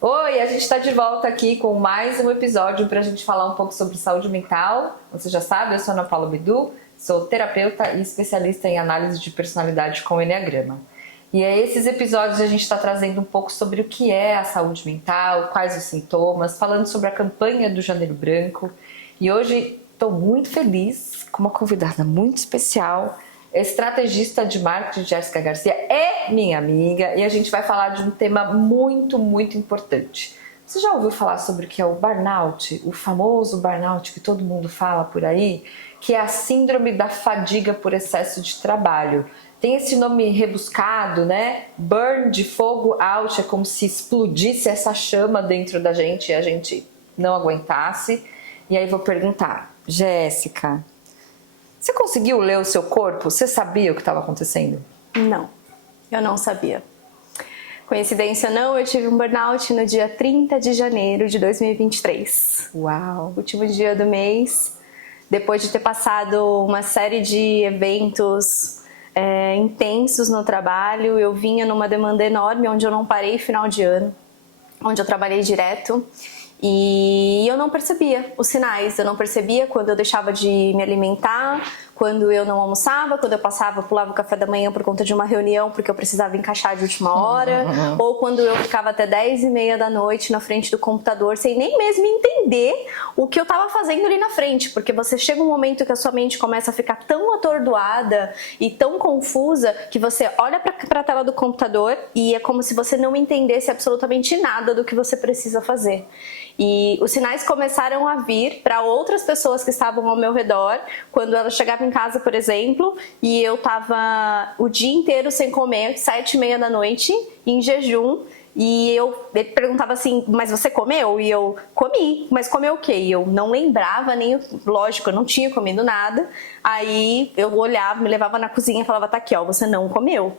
Oi, a gente está de volta aqui com mais um episódio para a gente falar um pouco sobre saúde mental. Você já sabe, eu sou Ana Paula Bidu, sou terapeuta e especialista em análise de personalidade com Eneagrama. E a esses episódios a gente está trazendo um pouco sobre o que é a saúde mental, quais os sintomas, falando sobre a campanha do Janeiro Branco. E hoje estou muito feliz com uma convidada muito especial, estrategista de marketing, Jéssica Garcia, é minha amiga, e a gente vai falar de um tema muito importante. Você já ouviu falar sobre o que é o burnout? O famoso burnout que todo mundo fala por aí, que é a síndrome da fadiga por excesso de trabalho. Tem esse nome rebuscado, né? Burn, de fogo, out, é como se explodisse essa chama dentro da gente e a gente não aguentasse. E aí vou perguntar, Jéssica, você conseguiu ler o seu corpo? Você sabia o que estava acontecendo? Não, eu não sabia. Coincidência não, eu tive um burnout no dia 30 de janeiro de 2023. Uau! Último dia do mês, depois de ter passado uma série de eventos intensos no trabalho, eu vinha numa demanda enorme, onde eu não parei final de ano, onde eu trabalhei direto. E eu não percebia os sinais, eu não percebia quando eu deixava de me alimentar, quando eu não almoçava, quando eu pulava o café da manhã por conta de uma reunião porque eu precisava encaixar de última hora, ou quando eu ficava até 10h30 da noite na frente do computador sem nem mesmo entender o que eu estava fazendo ali na frente, porque você chega um momento que a sua mente começa a ficar tão atordoada e tão confusa que você olha para a tela do computador e é como se você não entendesse absolutamente nada do que você precisa fazer. E os sinais começaram a vir para outras pessoas que estavam ao meu redor, quando ela chegava em casa, por exemplo, e eu estava o dia inteiro sem comer, 7h30 da noite, em jejum, e ele perguntava assim, mas você comeu? E eu, comi, mas comeu o quê? E eu não lembrava, lógico, eu não tinha comido nada. Aí eu olhava, me levava na cozinha e falava, tá aqui, ó, você não comeu.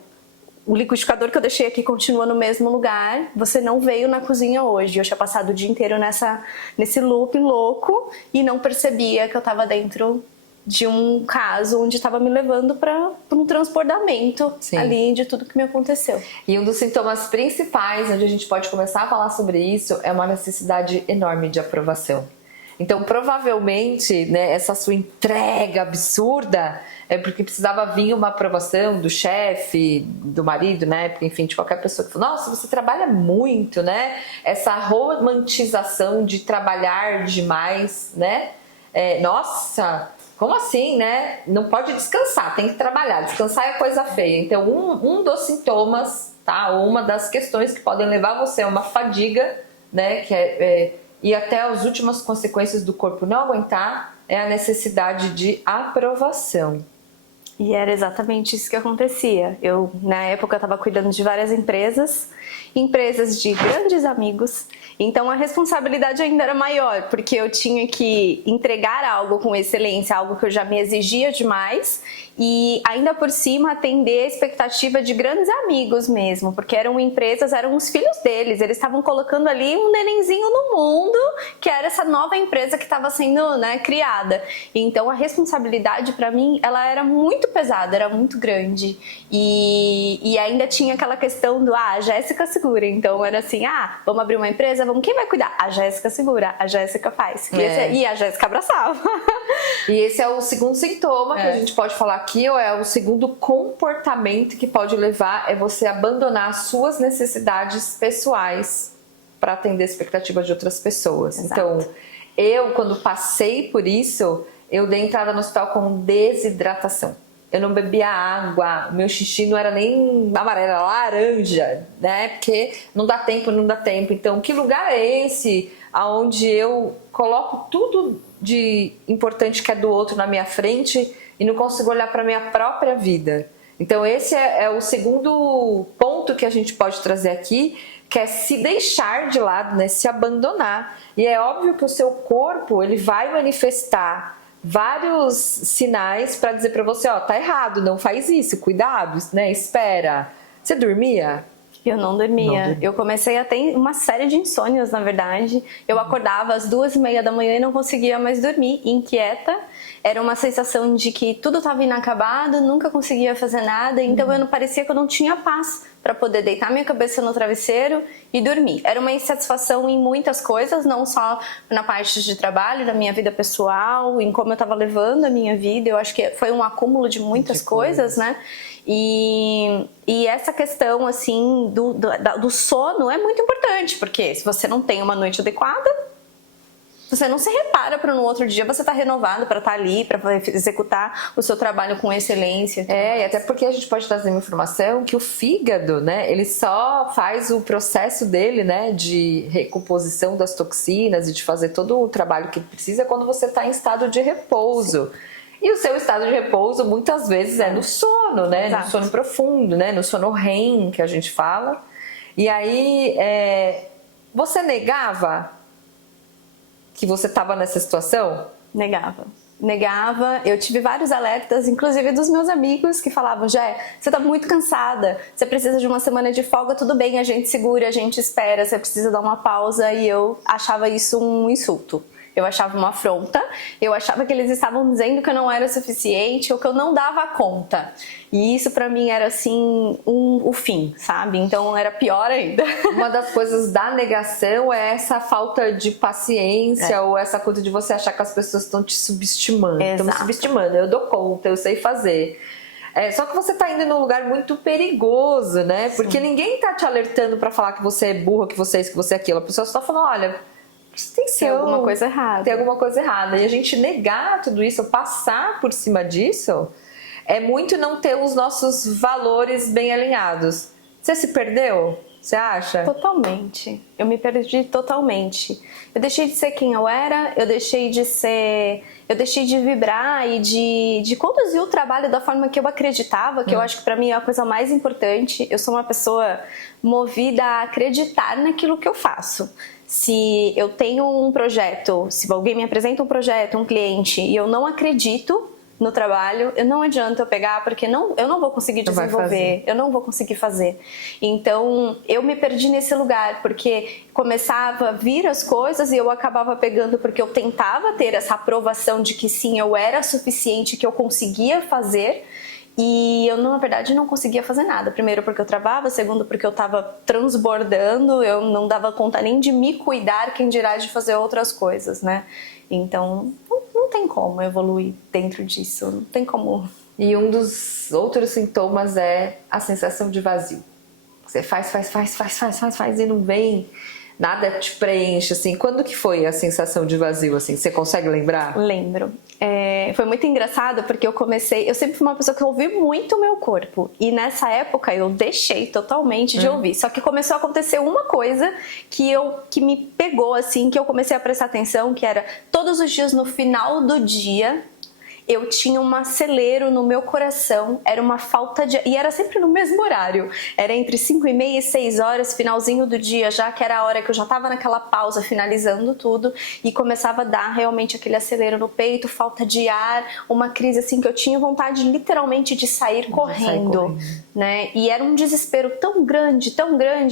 O liquidificador que eu deixei aqui continua no mesmo lugar, você não veio na cozinha hoje. Eu tinha passado o dia inteiro nesse loop louco e não percebia que eu estava dentro de um caso onde estava me levando para um transbordamento ali de tudo que me aconteceu. E um dos sintomas principais, onde a gente pode começar a falar sobre isso, é uma necessidade enorme de aprovação. Então, provavelmente, né, essa sua entrega absurda é porque precisava vir uma aprovação do chefe, do marido, né? Enfim, de qualquer pessoa que falou, nossa, você trabalha muito, né? Essa romantização de trabalhar demais, né? Nossa, como assim, né? Não pode descansar, tem que trabalhar. Descansar é coisa feia. Então, um dos sintomas, tá? Uma das questões que podem levar você a uma fadiga, né? Que e até as últimas consequências do corpo não aguentar é a necessidade de aprovação. E era exatamente isso que acontecia. Eu, na época, estava cuidando de várias empresas de grandes amigos. Então, a responsabilidade ainda era maior, porque eu tinha que entregar algo com excelência, algo que eu já me exigia demais, e ainda por cima atender a expectativa de grandes amigos mesmo, porque eram empresas, eram os filhos deles, eles estavam colocando ali um nenenzinho no mundo, que era essa nova empresa que estava sendo, né, criada. Então, a responsabilidade para mim, ela era muito pesada, era muito grande, e ainda tinha aquela questão do, a Jéssica segura, então era assim, vamos abrir uma empresa, quem vai cuidar? A Jéssica segura, a Jéssica faz. E a Jéssica abraçava. E esse é o segundo sintoma que a gente pode falar aqui, ou é o segundo comportamento que pode levar é você abandonar as suas necessidades pessoais para atender a expectativa de outras pessoas. Exato. Então, eu, quando passei por isso, eu dei entrada no hospital com desidratação. Eu não bebia água, meu xixi não era nem amarelo, era laranja, né? Porque não dá tempo. Então, que lugar é esse onde eu coloco tudo de importante que é do outro na minha frente e não consigo olhar para a minha própria vida? Então, esse é o segundo ponto que a gente pode trazer aqui, que é se deixar de lado, né? Se abandonar. E é óbvio que o seu corpo ele vai manifestar vários sinais para dizer para você, tá errado, não faz isso, cuidado, né? Espera. Você dormia? Eu não dormia. Eu comecei a ter uma série de insônias, na verdade. Eu acordava às 2h30 da manhã e não conseguia mais dormir, inquieta. Era uma sensação de que tudo estava inacabado, nunca conseguia fazer nada. Então eu não parecia que eu não tinha paz para poder deitar minha cabeça no travesseiro e dormir. Era uma insatisfação em muitas coisas, não só na parte de trabalho, na minha vida pessoal, em como eu estava levando a minha vida. Eu acho que foi um acúmulo de muitas coisas, né? E essa questão, assim, do sono é muito importante, porque se você não tem uma noite adequada, você não se repara para no outro dia você estar renovado para estar ali, para executar o seu trabalho com excelência. E até porque a gente pode trazer uma informação que o fígado, né, ele só faz o processo dele, né, de recomposição das toxinas e de fazer todo o trabalho que precisa quando você está em estado de repouso. Sim. E o seu estado de repouso muitas vezes é no sono, né, Exato. No sono profundo, né, no sono REM que a gente fala. E aí, você negava que você estava nessa situação? Negava, eu tive vários alertas, inclusive dos meus amigos que falavam, Jé, você tá muito cansada, você precisa de uma semana de folga, tudo bem, a gente segura, a gente espera, você precisa dar uma pausa, e eu achava isso um insulto. Eu achava uma afronta, eu achava que eles estavam dizendo que eu não era suficiente ou que eu não dava conta. E isso pra mim era assim, o fim, sabe? Então era pior ainda. Uma das coisas da negação é essa falta de paciência ou essa coisa de você achar que as pessoas estão te subestimando. Estão me subestimando, eu dou conta, eu sei fazer. Só que você tá indo num lugar muito perigoso, né? Sim. Porque ninguém tá te alertando pra falar que você é burra, que você é isso, que você é aquilo. A pessoa só tá falando, olha, tem alguma coisa errada. Tem alguma coisa errada. E a gente negar tudo isso, passar por cima disso, é muito não ter os nossos valores bem alinhados. Você se perdeu? Você acha? Totalmente. Eu me perdi totalmente. Eu deixei de ser quem eu era, eu deixei de vibrar e de conduzir o trabalho da forma que eu acreditava, que eu acho que pra mim é a coisa mais importante. Eu sou uma pessoa movida a acreditar naquilo que eu faço. Se eu tenho um projeto, se alguém me apresenta um projeto, um cliente, e eu não acredito no trabalho, não adianta eu pegar, porque eu não vou conseguir desenvolver, eu não vou conseguir fazer. Então, eu me perdi nesse lugar, porque começava a vir as coisas e eu acabava pegando porque eu tentava ter essa aprovação de que sim, eu era suficiente, que eu conseguia fazer, e eu, na verdade, não conseguia fazer nada. Primeiro porque eu travava, segundo porque eu estava transbordando, eu não dava conta nem de me cuidar, quem dirá de fazer outras coisas, né? Então, não tem como evoluir dentro disso, não tem como. E um dos outros sintomas é a sensação de vazio. Você faz e não vem, nada te preenche, assim. Quando que foi a sensação de vazio, assim? Você consegue lembrar? Lembro. Foi muito engraçado porque eu sempre fui uma pessoa que ouvi muito o meu corpo, e nessa época eu deixei totalmente de ouvir, só que começou a acontecer uma coisa que me pegou assim, que eu comecei a prestar atenção, que era todos os dias no final do dia eu tinha um acelero no meu coração, era uma falta de... E era sempre no mesmo horário, era entre 5h30 e 6 horas, finalzinho do dia já, que era a hora que eu já estava naquela pausa, finalizando tudo, e começava a dar realmente aquele acelero no peito, falta de ar, uma crise assim que eu tinha vontade literalmente de sair correndo, né? E era um desespero tão grande,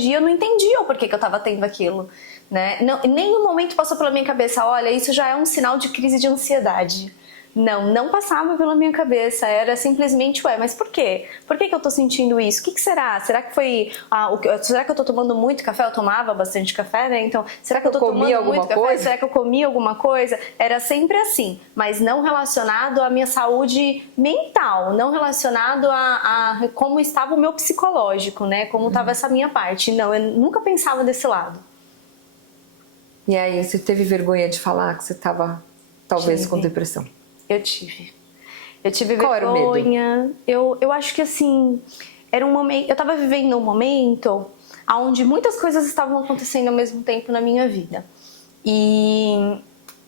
e eu não entendia o porquê que eu estava tendo aquilo, né? Não, em nenhum momento passou pela minha cabeça, olha, isso já é um sinal de crise de ansiedade. Não passava pela minha cabeça, era simplesmente, mas por quê? Por que eu tô sentindo isso? O que será? Será que foi, será que eu tô tomando muito café? Eu tomava bastante café, né? Então, será que eu tô tomando muito café? Será que eu comi alguma coisa? Era sempre assim, mas não relacionado à minha saúde mental, não relacionado a como estava o meu psicológico, né? Como estava essa minha parte. Não, eu nunca pensava desse lado. E aí, você teve vergonha de falar que você estava, talvez, com depressão? Eu tive vergonha. Era o medo? Eu acho que assim, era um momento, eu estava vivendo um momento onde muitas coisas estavam acontecendo ao mesmo tempo na minha vida.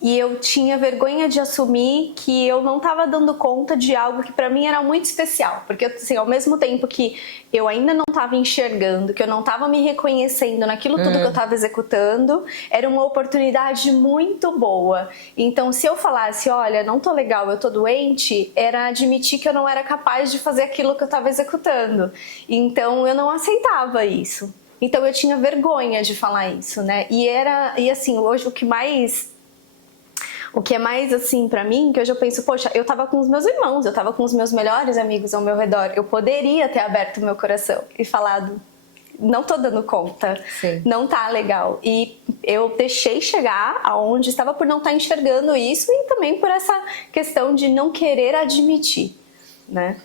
E eu tinha vergonha de assumir que eu não estava dando conta de algo que para mim era muito especial. Porque assim, ao mesmo tempo que eu ainda não estava enxergando, que eu não estava me reconhecendo naquilo tudo que eu estava executando, era uma oportunidade muito boa. Então, se eu falasse, olha, não tô legal, eu tô doente, era admitir que eu não era capaz de fazer aquilo que eu estava executando. Então, eu não aceitava isso. Então eu tinha vergonha de falar isso, né? E assim, hoje o que é mais assim pra mim, que hoje eu penso, poxa, eu tava com os meus irmãos, eu tava com os meus melhores amigos ao meu redor, eu poderia ter aberto o meu coração e falado, não tô dando conta, Sim. não tá legal. E eu deixei chegar aonde estava por não estar enxergando isso e também por essa questão de não querer admitir, né?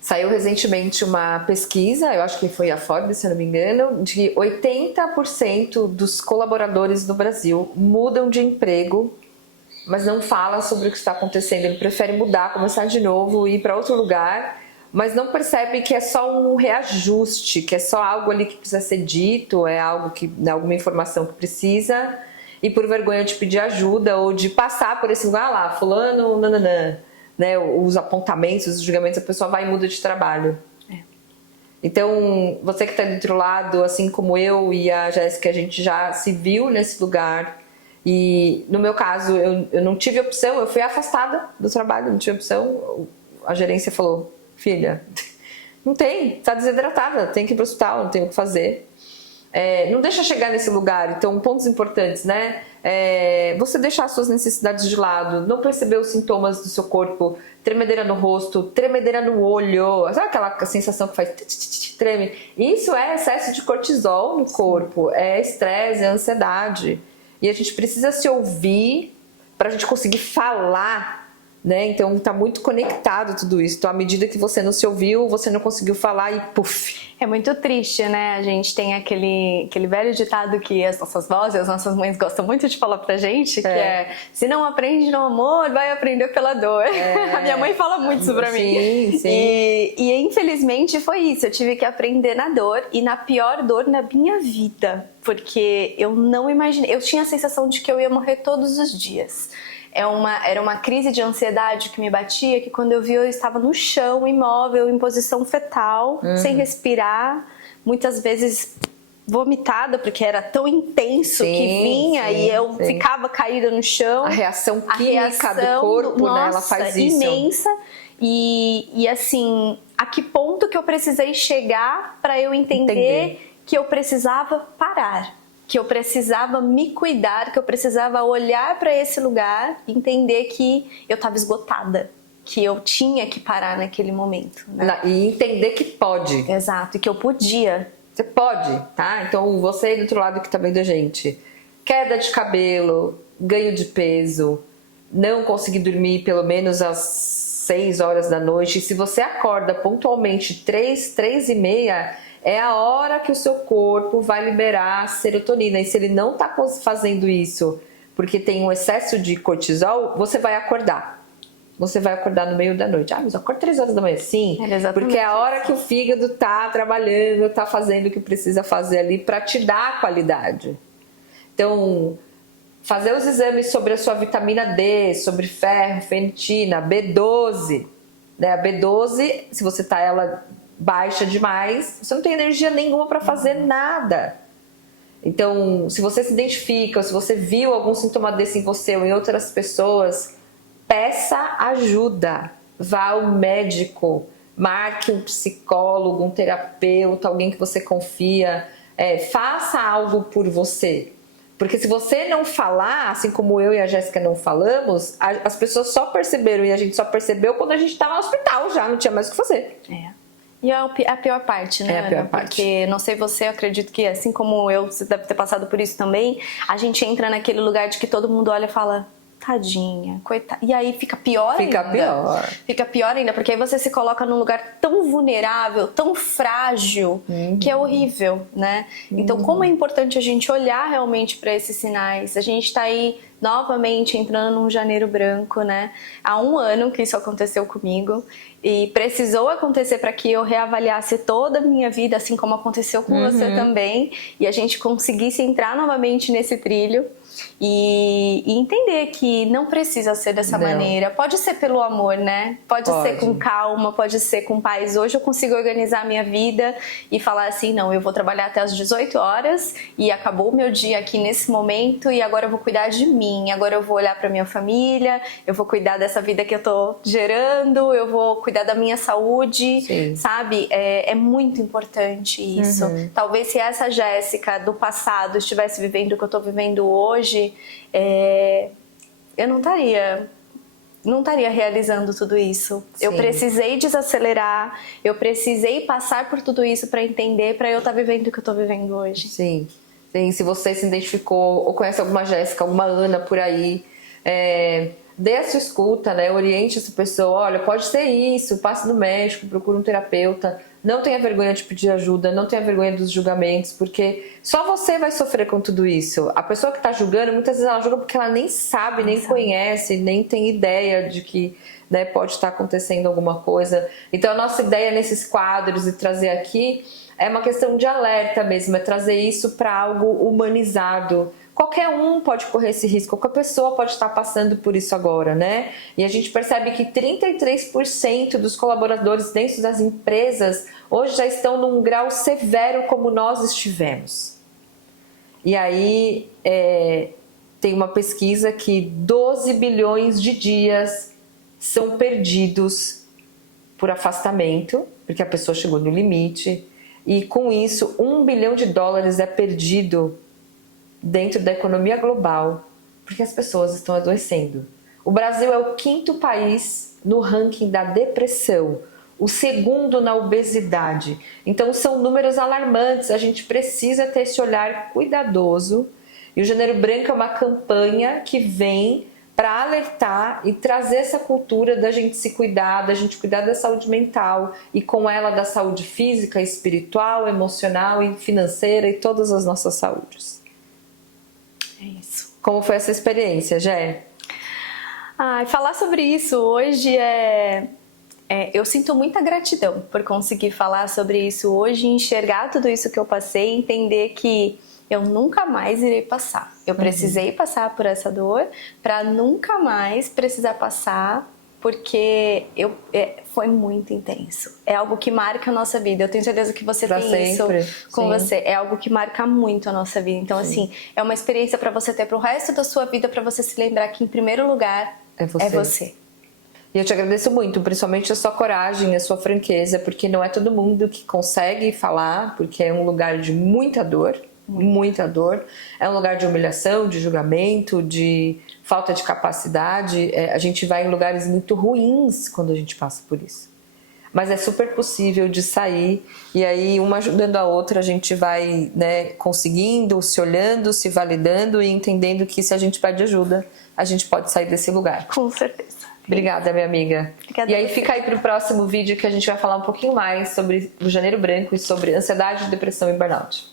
Saiu recentemente uma pesquisa, eu acho que foi a Forbes, se eu não me engano, de 80% dos colaboradores do Brasil mudam de emprego, mas não fala sobre o que está acontecendo. Ele prefere mudar, começar de novo, ir para outro lugar, mas não percebe que é só um reajuste, que é só algo ali que precisa ser dito, é algo que, alguma informação que precisa, e por vergonha de pedir ajuda ou de passar por esse lugar lá, fulano, nananã, né? Os apontamentos, os julgamentos, a pessoa vai e muda de trabalho. Então, você que está do outro lado, assim como eu e a Jéssica, a gente já se viu nesse lugar. E no meu caso, eu não tive opção, eu fui afastada do trabalho, não tive opção. A gerência falou, filha, não tem, está desidratada, tem que ir para o hospital, não tem o que fazer. Não deixa chegar nesse lugar. Então, pontos importantes, né? Você deixar suas necessidades de lado, não perceber os sintomas do seu corpo, tremedeira no rosto, tremedeira no olho, sabe aquela sensação que faz treme? Isso é excesso de cortisol no corpo, é estresse, é ansiedade. E a gente precisa se ouvir para a gente conseguir falar, né? Então tá muito conectado tudo isso. Então, à medida que você não se ouviu, você não conseguiu falar e puf. É muito triste, né? A gente tem aquele velho ditado que as nossas vozes, as nossas mães gostam muito de falar pra gente, que é se não aprende no amor, vai aprender pela dor. A minha mãe fala muito isso pra mim. Sim. E infelizmente foi isso. Eu tive que aprender na dor e na pior dor na minha vida. Porque eu não imaginei. Eu tinha a sensação de que eu ia morrer todos os dias. Era uma crise de ansiedade que me batia, que quando eu vi eu estava no chão, imóvel, em posição fetal, sem respirar, muitas vezes vomitada, porque era tão intenso que vinha e eu ficava caída no chão. A reação química do corpo, nossa, né? Ela faz isso. Imensa. E assim, a que ponto que eu precisei chegar para eu entender que eu precisava parar, que eu precisava me cuidar, que eu precisava olhar para esse lugar e entender que eu estava esgotada, que eu tinha que parar naquele momento, né? E entender que pode. Exato, e que eu podia. Você pode, tá? Então, você aí do outro lado que tá vendo a gente, queda de cabelo, ganho de peso, não conseguir dormir pelo menos às 6 horas da noite, e se você acorda pontualmente 3h30, é a hora que o seu corpo vai liberar serotonina. E se ele não está fazendo isso porque tem um excesso de cortisol, você vai acordar. Você vai acordar no meio da noite. Mas eu acordo 3 horas da manhã. Sim, porque é a hora que o fígado está trabalhando, está fazendo o que precisa fazer ali para te dar qualidade. Então, fazer os exames sobre a sua vitamina D, sobre ferro, ferritina, B12. Né? A B12, se você está ela baixa demais, você não tem energia nenhuma para fazer nada. Então, se você se identifica, ou se você viu algum sintoma desse em você ou em outras pessoas, peça ajuda. Vá ao médico, marque um psicólogo, um terapeuta, alguém que você confia. Faça algo por você. Porque se você não falar, assim como eu e a Jéssica não falamos, as pessoas só perceberam e a gente só percebeu quando a gente estava no hospital já, não tinha mais o que fazer. E é a pior parte, né? É a pior parte. Porque, não sei você, eu acredito que assim como eu, você deve ter passado por isso também, a gente entra naquele lugar de que todo mundo olha e fala, tadinha, coitada. E aí fica pior ainda. Fica pior ainda, porque aí você se coloca num lugar tão vulnerável, tão frágil, que é horrível, né? Então, como é importante a gente olhar realmente para esses sinais. A gente tá aí novamente entrando num janeiro branco, né? Há 1 ano que isso aconteceu comigo e precisou acontecer para que eu reavaliasse toda a minha vida, assim como aconteceu com você também, e a gente conseguisse entrar novamente nesse trilho e entender que não precisa ser dessa maneira. Pode ser pelo amor, né? Pode ser com calma, pode ser com paz. Hoje eu consigo organizar a minha vida e falar assim, não, eu vou trabalhar até as 18 horas e acabou o meu dia aqui nesse momento e agora eu vou cuidar de mim. mim, agora eu vou olhar para minha família, eu vou cuidar dessa vida que eu tô gerando, eu vou cuidar da minha saúde, Sim. sabe? É muito importante isso. Talvez se essa Jéssica do passado estivesse vivendo o que eu tô vivendo hoje, eu não estaria realizando tudo isso. Sim. Eu precisei desacelerar, eu precisei passar por tudo isso para entender, para eu estar vivendo o que eu tô vivendo hoje. Sim. Sim, se você se identificou ou conhece alguma Jéssica, alguma Ana por aí, dê a sua escuta, né? Oriente essa pessoa, olha, pode ser isso, passe no médico, procure um terapeuta, não tenha vergonha de pedir ajuda, não tenha vergonha dos julgamentos, porque só você vai sofrer com tudo isso. A pessoa que está julgando, muitas vezes ela julga porque ela nem sabe, nem conhece, nem tem ideia de que, né, pode estar acontecendo alguma coisa. Então a nossa ideia nesses quadros e trazer aqui é uma questão de alerta mesmo, é trazer isso para algo humanizado. Qualquer um pode correr esse risco, qualquer pessoa pode estar passando por isso agora, né? E a gente percebe que 33% dos colaboradores dentro das empresas hoje já estão num grau severo como nós estivemos. E aí tem uma pesquisa que 12 bilhões de dias são perdidos por afastamento, porque a pessoa chegou no limite. E com isso, $1 bilhão é perdido dentro da economia global, porque as pessoas estão adoecendo. O Brasil é o 5º país no ranking da depressão, o 2º na obesidade. Então são números alarmantes, a gente precisa ter esse olhar cuidadoso. E o Janeiro Branco é uma campanha que vem para alertar e trazer essa cultura da gente se cuidar, da gente cuidar da saúde mental e com ela da saúde física, espiritual, emocional e financeira e todas as nossas saúdes. É isso. Como foi essa experiência, Jé? Falar sobre isso hoje eu sinto muita gratidão por conseguir falar sobre isso hoje, enxergar tudo isso que eu passei, entender que eu nunca mais irei passar. Eu precisei passar por essa dor para nunca mais precisar passar, porque foi muito intenso. É algo que marca a nossa vida. Eu tenho certeza que você tem isso com você. É algo que marca muito a nossa vida. Então, assim, é uma experiência para você ter pro resto da sua vida, para você se lembrar que, em primeiro lugar, é você. E eu te agradeço muito, principalmente a sua coragem, a sua franqueza, porque não é todo mundo que consegue falar, porque é um lugar de muita dor. Muita dor, é um lugar de humilhação, de julgamento, de falta de capacidade. A gente vai em lugares muito ruins quando a gente passa por isso, mas é super possível de sair, e aí uma ajudando a outra a gente vai, né, conseguindo, se olhando, se validando e entendendo que se a gente pede ajuda, a gente pode sair desse lugar. Com certeza. Obrigada, minha amiga. Obrigada. E aí fica aí para o próximo vídeo que a gente vai falar um pouquinho mais sobre o Janeiro Branco e sobre ansiedade, depressão e burnout.